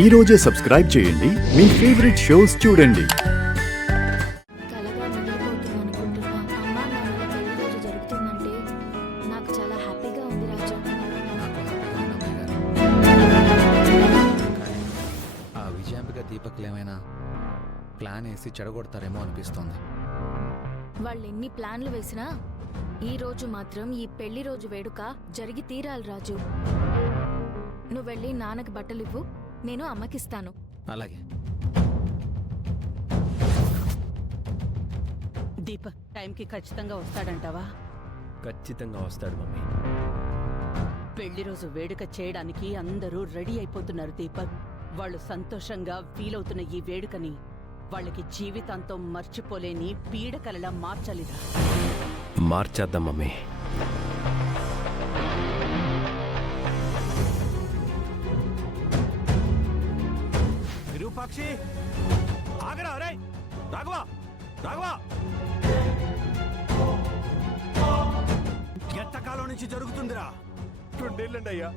ఈ రోజే సబ్స్క్రైబ్ చేయండి మీ ఫేవరెట్ షోస్ చూడండి. కలగా మిగిలిపోతుంది అనుకుంటున్నా అమ్మా నాన్నల పెళ్లి రోజు జరుగుతుందంటే నాకు చాలా హ్యాపీగా ఉంది రాజు. ఆ విజయాంబిక దీపక్లు ఏమైనా ప్లాన్ వేసి చెడగొడతారేమో అనిపిస్తోంది. వాళ్ళు ఎన్ని ప్లాన్లు వేసినా ఈ రోజు మాత్రం ఈ పెళ్లి రోజు వేడుక జరిగి తీరాలి రాజు. నువ్వు వెళ్ళి నాన్నకి బట్టలివ్వు, నేను అమ్మకిస్తాను. అలాగే. దీపక్ టైంకి ఖచ్చితంగా వస్తాడంటావా? ఖచ్చితంగా వస్తాడు మమ్మీ. పెళ్లి రోజు వేడుక చేయడానికి అందరూ రెడీ అయిపోతున్నారు దీపక్. వాళ్ళు సంతోషంగా ఫీల్ అవుతున్న ఈ వేడుకని వాళ్ళకి జీవితాంతం మర్చిపోలేని పీడకలలా మార్చాలిరా. మార్చేద్దాం మమ్మీ. విరూపాక్షి ఆగరా! రే రాఘవా, రాఘవా! ఎంతకాలం నుంచి జరుగుతుందిరా? 2 ఏళ్ళండి అయ్యా.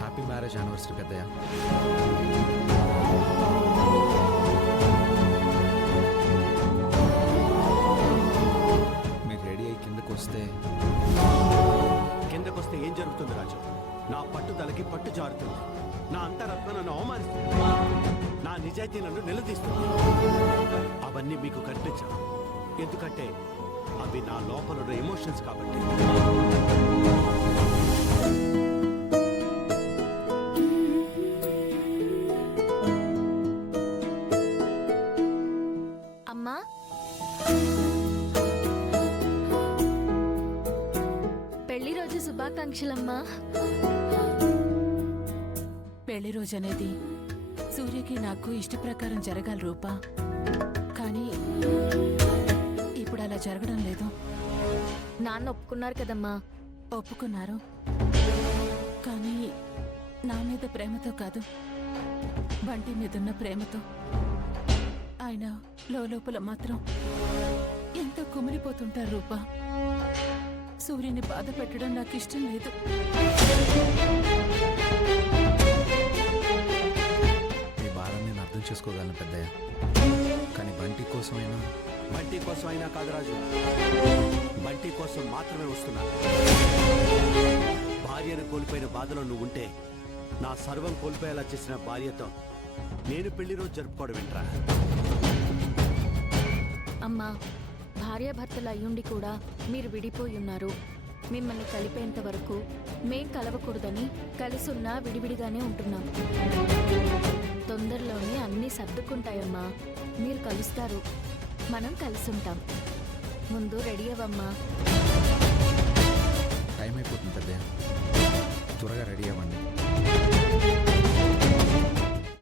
హ్యాపీ మ్యారేజ్ యానివర్సరీ పెద్దయ్య. మీరు రెడీ అయ్యి కిందకొస్తే ఏం జరుగుతుంది రాజు? నా పట్టుదలకి పట్టు జారుతుంది. నా అంతరాత్మ నన్ను అవమానిస్తుంది. నా నిజాయితీ నన్ను నిలదీస్తుంది. అవన్నీ మీకు కనిపించవు, ఎందుకంటే అవి నా లోపల ఉన్న ఎమోషన్స్ కాబట్టి. అమ్మా, పెళ్లి రోజు శుభాకాంక్షలమ్మా. పెళ్లి రోజు అనేది సూర్యకి నాకు ఇష్ట ప్రకారం జరగాలి రూపా, కానీ ఇప్పుడు అలా జరగడం లేదు. నాన్న ఒప్పుకున్నారు కదమ్మా. ఒప్పుకున్నారు, కానీ నా మీద ప్రేమతో కాదు, బంటి మీదున్న ప్రేమతో. ఆయన లోపల మాత్రం ఎంతో కుమిలిపోతుంటారు రూపా. సూర్యుని బాధ పెట్టడం నాకు ఇష్టం లేదు. మీ బాధని నేను అర్థం చేసుకోగలను పెద్దయ్య, కానీ బంటి కోసమైనా. బంటి కోసం అయినా కాదు రాజు, బంటి కోసం మాత్రమే వస్తున్నా. భార్యను కోల్పోయిన బాధలో నువ్వు ఉంటే నా సర్వం కోల్పోయేలా చేసిన భార్యతో నేను పెళ్లి రోజు జరుపుకోవడం ఏంట్రా? అమ్మా, భార్యాభర్తలు అయ్యుండి కూడా మీరు విడిపోయి ఉన్నారు. మిమ్మల్ని కలిపేంత వరకు మేం కలవకూడదని కలిసున్నా విడివిడిగానే ఉంటున్నాం. తొందరలోనే అన్నీ సర్దుకుంటాయమ్మా. మీరు కలుస్తారు, మనం కలిసుంటాం. ముందు రెడీ అవ్వమ్మా.